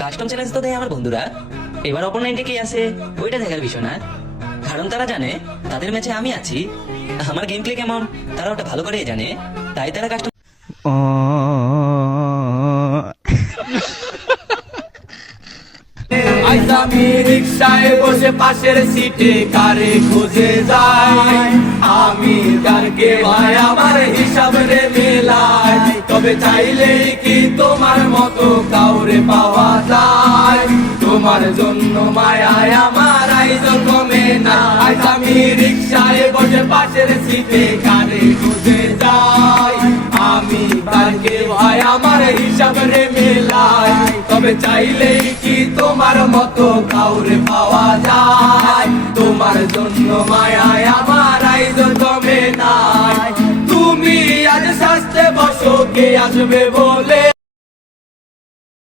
Custom challenge তো দেয় আমার বন্ধুরা, এবার অপোনেন্টে কে আছে ওইটা দেখার বিষয় না, কারণ তারা জানে তাদের ম্যাচে আমি আছি। আমার গেম প্লে কেমন তারা ওটা ভালো করে জানে, তাই তারা কাস্টম। আজ আমি রিক্সায় বসে পাশের সিটে কারে খুঁজে যাই, আমি কারকে ভাই আমার হিসাব রে মেলাই, তবে চাইলেই কি তোমার মতো কাউরে পাওয়া যায়, তোমার জন্য মায়ায় আমার আইজন কমে না। আজ আমি রিক্সায় বসে পাশের সিটে কারে খুঁজে যাই, আমি কারকে ভাই আমার হিসাব রে মেলাই, তবে চাইলেই কি তোমার মতো কাউরে পাওয়া যায়, তোমার জন্য মায়ায় আমার আইজন কমে নাই। তুমি আজ সাজতে বসো কে আসবে বলে।